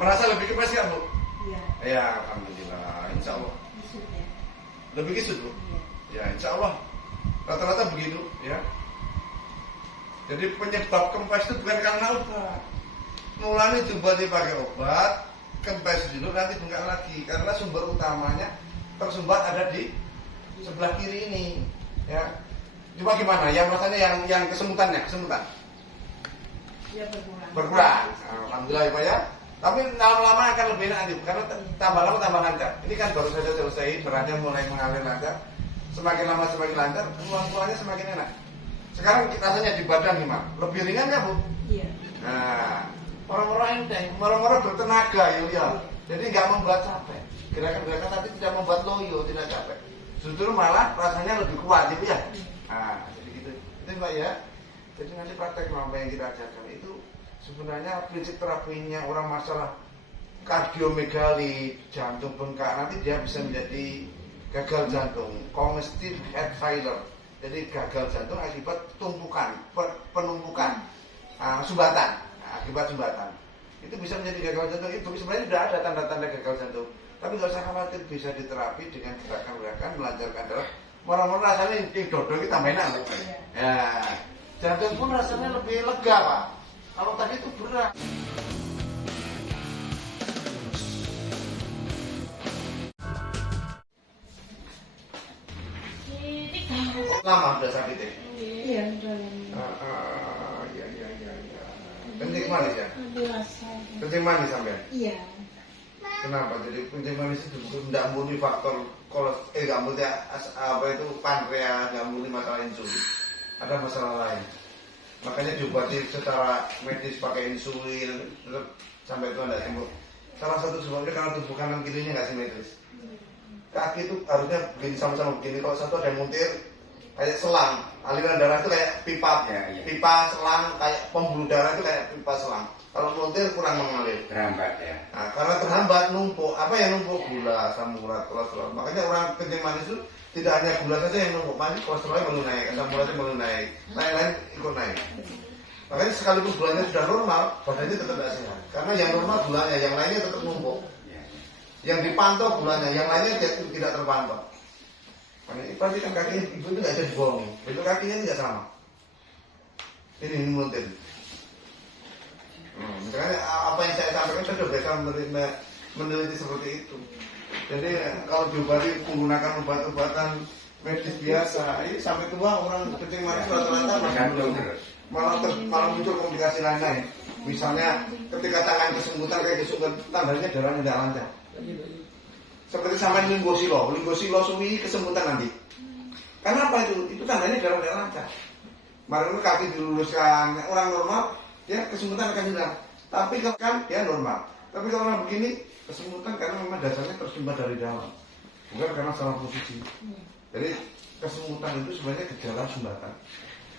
Merasa lebih kempes nggak, Bu? Iya. Ya, alhamdulillah, insya Allah. Kisut ya. Lebih kisut, Bu? Iya. Ya, insya Allah. Rata-rata begitu, ya. Jadi penyebab kempes itu bukan karena obat. Mulanya coba dipakai obat, kempes dulu nanti bengkak lagi. Karena sumber utamanya tersumbat ada di sebelah kiri ini, ya. Coba gimana? Yang rasanya yang kesemutannya, kesemutan Dia berkurang. berkurang. Alhamdulillah ya Pak ya. Tapi lama-lama akan lebih enak nih, karena tambah lama tambah lancar. Ini kan baru saja selesai, beratnya mulai mengalir lancar. Semakin lama semakin lancar, keluarnya semakin enak. Sekarang rasanya di badan nih, Mak. Lebih ringan ya, Bu? Iya. Nah, orang-orang enteng, orang-orang bertenaga ya. Jadi nggak membuat capek. Gerakan-gerakan tadi tidak membuat loyo, tidak capek. Justru malah rasanya lebih kuat, gitu ya. Nah, jadi gitu. Itu Pak ya. Jadi nanti praktek apa yang kita ajarkan itu sebenarnya prinsip terapinya orang masalah kardiomegali, jantung bengkak, nanti dia bisa menjadi gagal jantung, congestive heart failure. Jadi gagal jantung akibat tumpukan, penumpukan, sumbatan, akibat sumbatan. Itu bisa menjadi gagal jantung. Itu sebenarnya sudah ada tanda-tanda gagal jantung. Tapi nggak usah khawatir, bisa diterapi dengan gerakan-gerakan melancarkan darah. Orang-orang rasanya dodo kita mainan. Ya, jantung pun rasanya lebih lega, Pak. Kalau tadi itu berat. Lama sudah sakit ya? Iya, udah lama. Iya. Kencing manis ya? Ada rasa. Kencing manis sampai? Iya. Kenapa? Jadi kencing manis itu tidak murni faktor nggak murni apa itu pankreas, nggak murni masalah insulin. Ada masalah lain. Makanya diobati secara medis pakai insulin, tetap sampai itu tidak sembuh. Salah satu sebabnya karena tubuh kanan kirinya nggak simetris. Kaki itu harusnya begini sama-sama begini. Kalau satu ada yang muntir, kayak selang, aliran darah itu kayak pipa, pipa selang, kayak pembuluh darah itu kayak pipa selang. Kalau muntir kurang mengalir, Terhambat ya. nah, karena terhambat numpuk. Apa yang numpuk? Gula, asam urat, kolesterol. Makanya orang kencing manis itu tidak hanya gula saja yang numpuk, manis kolesterolnya baru naik, asam uratnya baru naik, lain-lain ikut naik. Makanya sekalipun gulanya sudah normal, badannya tetap tidak sehat. Karena yang normal gulanya, yang lainnya tetap numpuk. Yang dipantau gulanya, yang lainnya tidak terpantau. Makanya pasti kan kakinya ibu itu nggak bisa dibohongi, itu kakinya tidak sama. Ini muntir. Misalnya apa yang saya sampaikan saya sudah biasa meneliti seperti itu. Jadi kalau diobati menggunakan obat-obatan medis biasa, ini sampai tua orang kencing manis rata-rata malah muncul komplikasi lain-lain. Misalnya ketika tangan kesemutan kayak kesungut, tandanya darahnya tidak lancar. Seperti sampai linggosilo suwi kesemutan nanti. Kenapa itu? Itu tandanya darah tidak lancar. Kemarin kaki diluruskan, orang normal ya kesemutan akan hilang. Tapi kalau kan ya normal. Tapi kalau orang begini kesemutan karena memang dasarnya tersumbat dari dalam, bukan karena salah posisi. Jadi kesemutan itu sebenarnya gejala sumbatan.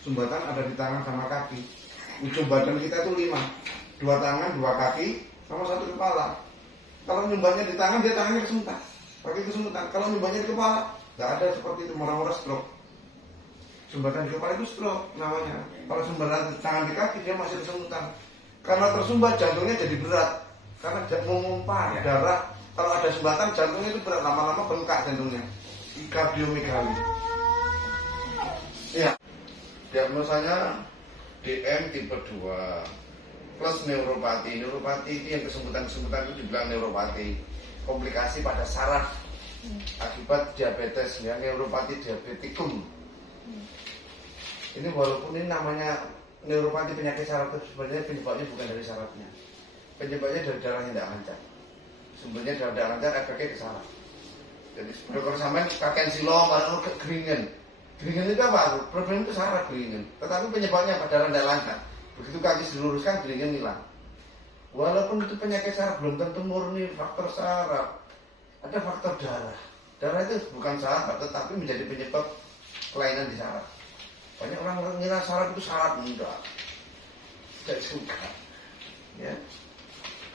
Sumbatan ada di tangan sama kaki. Ujung badan kita itu 5, 2 tangan, 2 kaki, sama 1 kepala. Kalau nyumbatnya di tangan, dia tangannya kesemutan, pakai kesemutan. Kalau nyumbatnya di kepala, nggak ada seperti itu, murah-murah stroke. Sumbatan di kepala itu stroke namanya. Kalau sumbatan di tangan di kaki, dia masih kesemutan. Karena tersumbat, jantungnya jadi berat. Karena mengumpah darah. Kalau ada sumbatan, jantungnya itu berat, lama-lama bengkak jantungnya. Kardiomegali. Iya. Diagnosanya DM tipe 2 plus neuropati. Neuropati itu yang kesemutan-kesemutan itu dibilang neuropati. Komplikasi pada saraf akibat diabetes, ya, neuropati diabetikum. Ini walaupun ini namanya neuropati penyakit saraf, itu sebenarnya penyebabnya bukan dari sarafnya. Penyebabnya dari darahnya tidak lancar. Sumbernya darah tidak lancar, efeknya ke saraf. Jadi kalau sampai kakek silo, baru kekeringan. Keringan itu apa? Problem itu saraf keringan. Tetapi penyebabnya apa? Darah tidak lancar. Begitu kaki diluruskan, keringan hilang. Walaupun itu penyakit saraf, belum tentu murni faktor saraf. Ada faktor darah. Darah itu bukan saraf, tetapi menjadi penyebab kelainan di saraf. Banyak orang mengira saraf itu saraf, enggak. Tidak juga. Ya.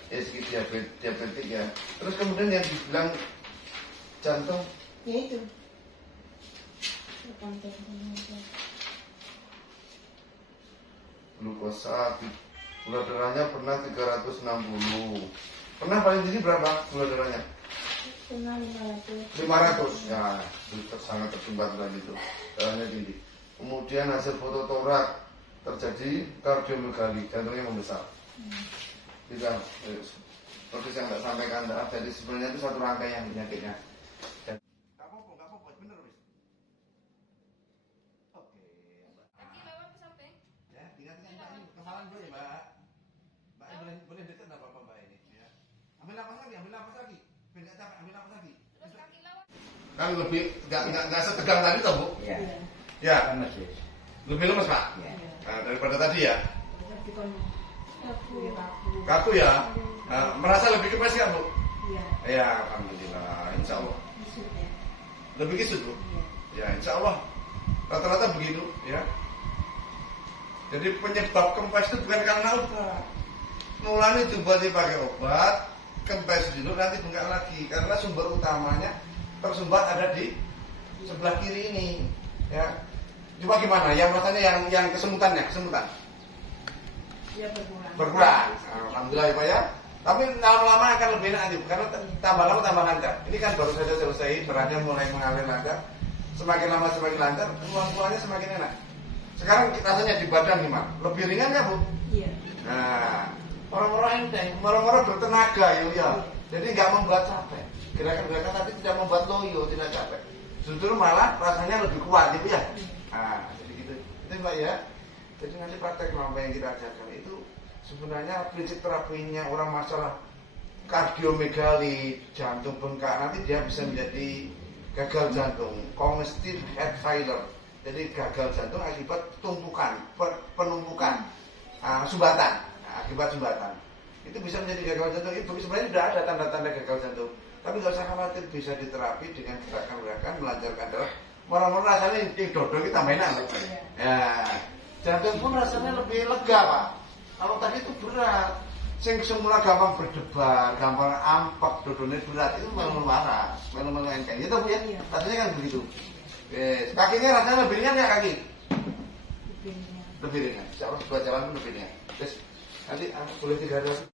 Ya sedikit diabetik ya. Terus kemudian yang dibilang jantung. Ya itu. Glukosa, gula darahnya pernah 360. Pernah paling tinggi berapa gula darahnya? Pernah 500. 500. Ya, itu sangat tersumbat tadi itu. Darahnya tinggi. Kemudian hasil foto torak terjadi kardiomegali, jantungnya membesar. Tidak, seperti yang tidak sampaikan, jadi sebenarnya itu satu rangkaian penyakitnya. Nggak apa-apa, bener wis. Oke, Mbak. Ya, tinggal Mbak ini kenalan dulu ya Mbak. Mbak boleh dekat nggak apa-apa Mbak ini? Ya. Ambil napas lagi. Biar nggak capek, ambil napas lagi. Kan lebih nggak setegang tadi toh Bu? Iya. Ya, Lemes wis. lebih lemes Pak. Iya. Nah, daripada tadi ya. Tapi kan kaku. Kaku ya. Nah, merasa lebih kempes ya Bu? Iya. Ya, alhamdulillah, insya Allah. Isut ya. Lebih kisut Bu? Iya. Ya, insya Allah. Rata-rata begitu, ya. Jadi penyebab kempes itu bukan karena obat. Mulanya coba dipakai obat, kempes dulu nanti bengkak lagi. Karena sumber utamanya tersumbat ada di sebelah kiri ini, ya. Coba gimana? Yang rasanya yang kesemutan. Iya berkurang. Berkurang. Alhamdulillah ya Pak ya. Tapi lama-lama akan lebih enak nanti, karena tambah lama tambah lancar. Ini kan baru saja selesai, beratnya mulai mengalir lancar. Semakin lama semakin lancar, keluarnya semakin enak. Sekarang rasanya di badan gimana? Lebih ringan ya Bu? Iya. Nah, moro-moro enteng, moro-moro bertenaga ya. Jadi nggak membuat capek. Gerakan-gerakan tadi tidak membuat loyo, tidak capek. Justru malah rasanya lebih kuat gitu ya. Nah, jadi gitu. Itu Mbak ya. Jadi nanti praktek apa yang kita ajarkan itu sebenarnya prinsip terapinya orang masalah kardiomegali, jantung bengkak, nanti dia bisa menjadi gagal jantung, congestive heart failure. Jadi gagal jantung akibat tumpukan, penumpukan, sumbatan, akibat sumbatan. Itu bisa menjadi gagal jantung. Itu sebenarnya sudah ada tanda-tanda gagal jantung. Tapi nggak usah khawatir, bisa diterapi dengan gerakan-gerakan melancarkan darah. Moro-moro rasanya dodo kita mainan. Ya, jantung pun rasanya lebih lega Pak. Kalau tadi itu berat, sing semula gampang berdebar, gampang ampak, dodone berat itu melu waras, melu enteng. Itu Bu ya, rasanya kan begitu. Kakinya rasanya lebih ringan ya kaki? Lebih ringan. Lebih ringan. Insya Allah buat jalan pun lebih ringan. Terus nanti boleh 3 hari lagi.